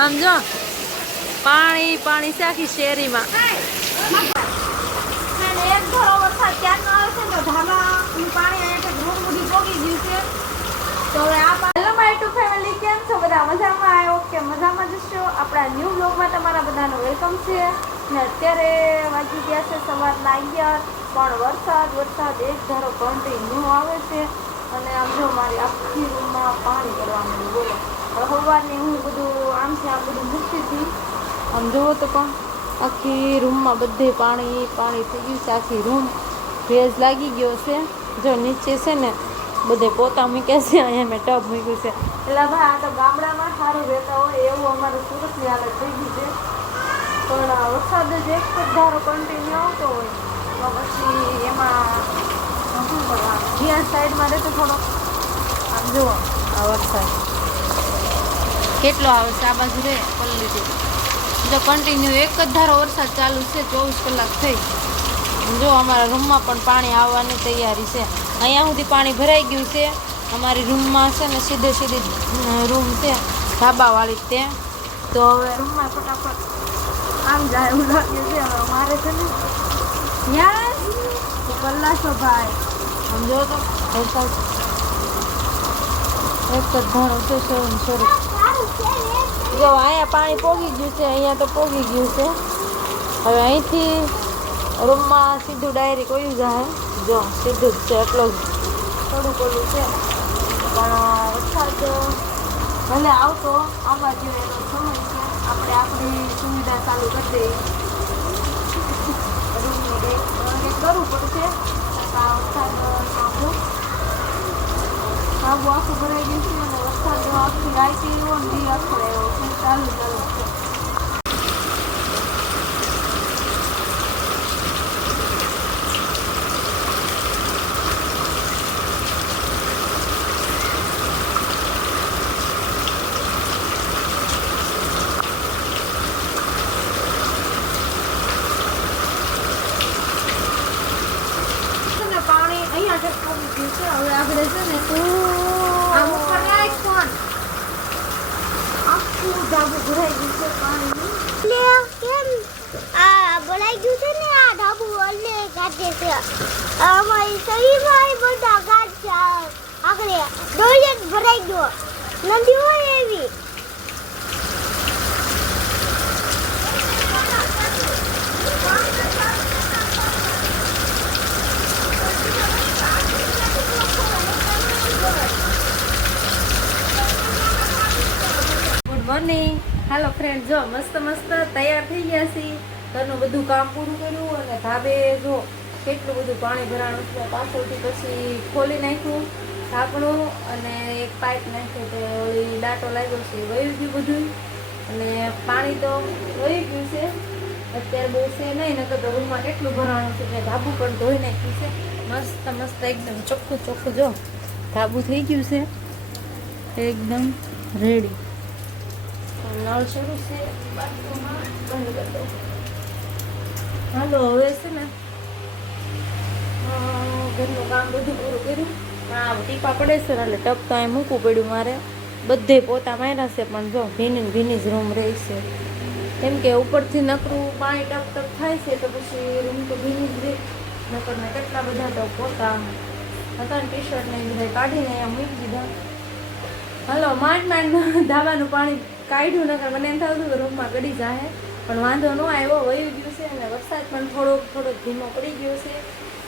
આમ જો પાણી પાણી છે આખી શેરીમાં. એક ધોરો વરસાદ ક્યારનો આવે છે તો ધાબાનું પાણી અહીંયા રૂમ સુધી પોગી ગયું છે. તો હવે આ હેલો માય ટુ ફેમિલી, કેમ છો બધા? મજામાં? આવ્યો કે મજામાં જશો? આપણા ન્યૂ બ્લોગમાં તમારા બધાનું વેલકમ છે. ને અત્યારે વાગી ગયા છે સવારના 11, પણ વરસાદ એક ધારો કન્ટિન્યુ આવે છે. અને આમ જો મારી આખી રૂમમાં પાણી કરવા માંડ્યું. બોલો, સવારની હું બધું આમથી આમ બધું મૂકતી હતી, આમ જુઓ તો પણ આખી રૂમમાં બધે પાણી પાણી થઈ ગયું છે. આખી રૂમ ભેજ લાગી ગયો છે. જો નીચે છે ને બધે પોતા મૂક્યા છે, અહીંયા મેં ટબ મૂક્યું છે. એટલે ભાઈ આ તો ગામડામાં સારું રહેતા હોય એવું અમારું સુરતની હાલત થઈ ગઈ છે. પણ વરસાદ જ એક જ ધારો કન્ટિન્યુ આવતો હોય તો પછી એમાં શું કરવાનું? જ્યાં સાઈડમાં રહેતો થોડો આમ જુઓ આ વરસાદ કેટલો આવે છે. આ બાજુ રહે પલ્લીથી જો કન્ટિન્યુ એક જ ધારો વરસાદ ચાલુ છે, 24 કલાક થઈ. જો અમારા રૂમમાં પણ પાણી આવવાની તૈયારી છે. અહીંયા સુધી પાણી ભરાઈ ગયું છે. અમારી રૂમમાં છે ને સીધી રૂમ છે ધાબાવાળી તે. તો હવે રૂમમાં ફટાફટ આમ જાય એવું લાગ્યું છે. હવે મારે છે ને યસ કલાસો ભાઈ સમજો તો વરસાદ એક જ ધારો છે. સોરી જો અહીંયા પાણી પોગી ગયું છે, અહીંયા તો પોગી ગયું છે. હવે અહીંથી રૂમમાં સીધું ડાયરેક્ટ ઓયું જાય. જો સીધું જ છે, એટલો જ થોડુંક ઓલું છે. પણ વરસાદ ભલે આવતો આવવા જોઈએ એનો સમય છે. આપણે આપણી સુવિધા ચાલુ કરી દઈએ. રૂમની કંઈક કરવું પડશે. આ વરસાદ આખું આખું ભરાઈ ગયું છે અને વરસાદ આખી રાઈટ એવો ને દી આખો એવો ચાલુ છે. પાણી અહીંયા છે પોગી ગયું છે. હવે આગળ છે ને આમ ઉપર રાઈટ પણ આખું ધાબુ ભરાઈ ગયું છે પાણીનું. કેમ આ ભરાઈ ગયું છે ને આ ધાબુ એટલે કાઢે છે. અમારી શરીરમાં બધા ગાઢ છે. આગળ ડોલે ભરાઈ ગયો નદી હોય એવી. Good morning. હાલો ફ્રેન્ડ, જો મસ્ત તૈયાર થઈ ગયા છીએ. ઘરનું બધું કામ પૂરું કર્યું અને ધાબે જો કેટલું બધું પાણી ભરાણું છે. પાછળથી પછી ખોલી નાખ્યું ઢાંકણું અને એક પાઇપ નાખ્યો તો ઓલી ડાટો લાગ્યો છે, વહી ગયું બધું. અને પાણી તો વહી ગયું છે અત્યારે, બહુ છે નહીં. નકર તો રૂમમાં કેટલું ભરાણું છે. મેં ધાબુ પણ ધોઈ નાખ્યું છે. મસ્ત એકદમ ચોખ્ખું જો ધાબુ થઈ ગયું છે એકદમ રેડી. નળ શરૂ છે બાથરૂમમાં, બંધ કરી દઉં. હાલો હવે છે ને ઘરનું કામ બધું પૂરું કર્યું. હા ટીપા પડે છે એટલે ટપ તો અહીં મૂકવું પડ્યું મારે. બધે પોતા માર્યા છે પણ જો ભીની જ રૂમ રહી છે. કેમ કે ઉપરથી નકરું પાણી ટપ થાય છે તો પછી રૂમ તો ભીની જ રહે. નકરના કેટલા બધા તો પોતા હતા ને ટી-શર્ટ ને બધા કાઢીને અહીંયા મૂકી દીધા. હાલો માંડ ધાબાનું પાણી કાઢ્યું. નકર મને એમ થતું કે રૂમમાં ગળી જાય, પણ વાંધો ન આવ્યો, વહી ગયું છે. અને વરસાદ પણ થોડોક ધીમો પડી ગયો છે.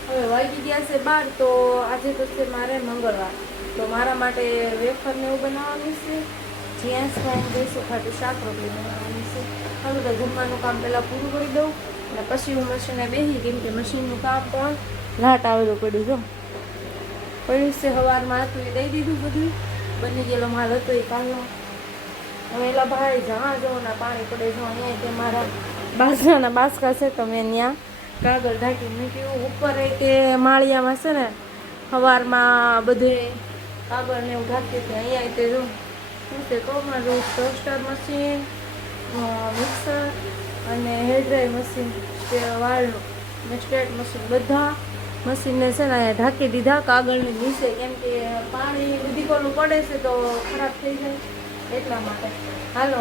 હવે વાગી ગયા છે 12. તો આજે તો છે મારે મંગળવાર, તો મારા માટે વેફરને એવું બનાવવાનું છે. જ્યાં સ્વાઈન જઈશું ખાટું શાક રોટલી બનાવવાની છે. હવે તો જમવાનું કામ પહેલાં પૂરું કરી દઉં અને પછી હું મશીને બેસી, કેમ કે મશીનનું કામ પણ લાટ આવેલું પડ્યું છે. સવારમાં હતું એ દઈ દીધું, બધું બની ગયેલો માલ હતો એ કાલનો. હવે એલા ભાઈ જ્યાં જવું ના પાણી પડે જો અહીંયા કે મારા બાજરાના બાસકા છે તો મેં ત્યાં કાગળ ઢાંકી મૂક્યું. ઉપર કે માળિયામાં છે ને સવારમાં બધે કાગળ ને એવું ઢાંકી હતી. અહીંયા તે જો શું છે કહું, મારું ટોસ્ટર મશીન, મિક્સર અને હેર ડ્રાય મશીન, વાળનું ને સ્ટ્રેટ મશીન, બધા મશીનને છે ને અહીંયા ઢાંકી દીધા કાગળની નીચે. કેમ કે પાણી બધી કોલું પડે છે તો ખરાબ થઈ જાય એટલા માટે. હાલો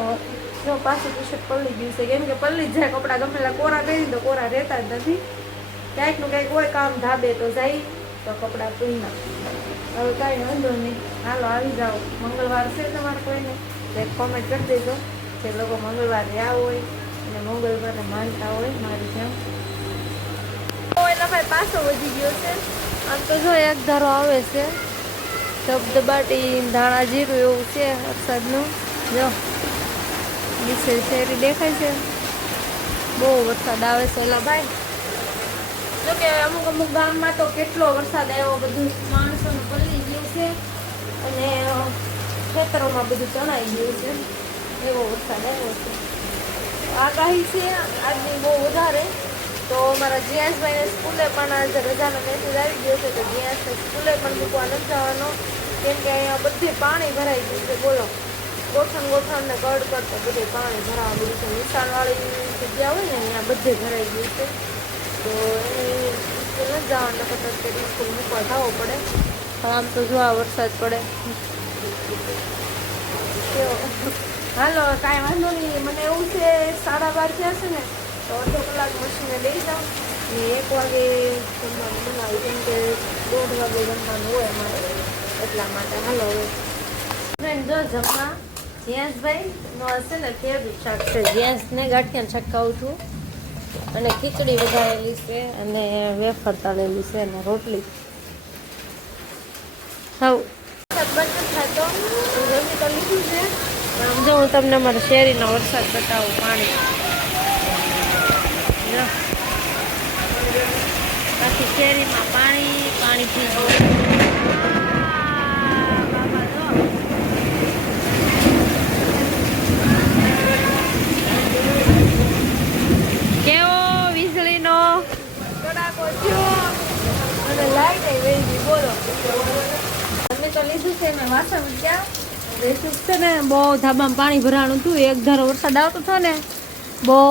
જો પાછું ટી શર્ટ પલળી ગયું છે કેમ કે પલળી જ જાય કપડાં ગમેલા કોરા કરી તો કોરા રહેતા જ નથી. ક્યાંક નું કંઈક હોય કામ ધાબે તો જાય તો કપડાં પૂરના. હવે કાંઈ વાંધો નહીં, હાલો આવી જાઓ. મંગળવાર છે તમારે કોઈને એક કોમેન્ટ કરી દેજો જે લોકો મંગળવાર રહ્યા હોય અને મંગળવારે માનતા હોય મારી જેમ. એના ભાઈ પાછો વધી ગયો છે. આમ તો જો એક ધારો આવે છે ધબધબાટી ધાણા જીરું એવું છે વરસાદનું. જો નીચે શેરી દેખાય છે, બહુ વરસાદ આવે છે. એલા ભાઈ જો કે અમુક ગામમાં તો કેટલો વરસાદ આવ્યો, બધું માણસોને પલળી ગયું છે અને ખેતરોમાં બધું ચણાઈ ગયું છે, એવો વરસાદ આવ્યો છે. આગાહી છે આજની બહુ વધારે. તો મારા જીયાસભાઈને સ્કૂલે પણ આજે રજાનો મેસેજ આવી ગયો છે તો જીયાસને સ્કૂલે પણ મૂકવા નથી જવાનો કેમ કે અહીંયા બધે પાણી ભરાઈ ગયું છે. બોલો, ગોઠણ ને ગળ કરતા બધે પાણી ભરાવા ગયું છે. નિશાળવાળી જગ્યા હોય ને અહીંયા બધે ભરાઈ ગયું છે. તો એની સ્કૂલ નથી જવાના કરતા અત્યારે સ્કૂલ મૂકવા જવો પડે. પણ આમ તો જો આ વરસાદ પડે. હાલો કાંઈ વાંધો નહીં. મને એવું છે 12:30 થયા છે ને તો અડધો કલાક મશીને લઈ જાઉં ને 1 વાગે જમવાનું બનાવી કેમ કે 1:30 વાગે જમવાનું હોય અમારે એટલા માટે. હાલો હવે ફ્રેન્ડ જો જમવા જીયાસભાઈનો હશે ને ફેવરિટ શાક છે. જીયાસને ગાંઠિયાનું શાક ખાઉં છું અને ખીચડી વઘારેલી છે અને વેફર તળેલી છે અને રોટલી. હવ બંધ થતો જલ્દી તો લીધું છે. આમ જો હું તમને મારા શેરીનો વરસાદ બતાવું. પાણી બાકી શેરીમાં પાણી થઈ ગયું. કેવો વીજળીનો કડાકો થયો અને લાઈટ વહી ગઈ. બોલો અમે તો લીધું છે મેં વાસણ ક્યાં રેસું છે ને બહુ ધાબામાં પાણી ભરાણું હતું. એક ધારો વરસાદ આવતો હતો ને બહુ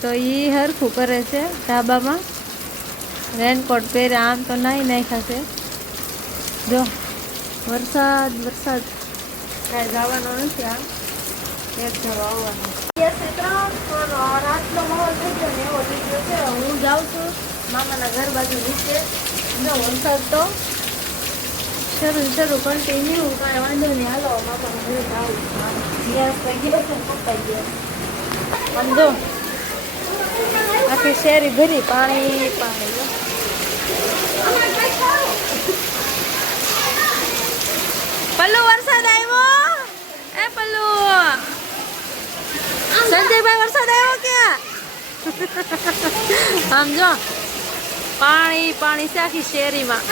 તો એ હરખું કરે છે ધાબામાં. રેનકોટ પહેરે આમ તો નાહી નાખ્યા છે. જો વરસાદ કાંઈ જવાનો નથી. આ એક ધારો આવવાનો. રાતનો માહોલ થઈ ગયો ને એવો લીધો છે. હું જાઉં છું મામાના ઘર બાજુ નીચે. જો વરસાદ તો શરૂ કન્ટિન્યુ. કાંઈ વાંધો નહીં. હાલો મામાના ઘરે જાઉં. ગેસ થઈ ગયો છે પપ્પાઈ ગયા. આમ જો આખી શેરી ભરી પાણી. પલ્લુ વરસાદ આવ્યો. એ પલ્લુ સંજયભાઈ વરસાદ આવ્યો ક્યાં? આમ જો પાણી છે આખી શેરીમાં.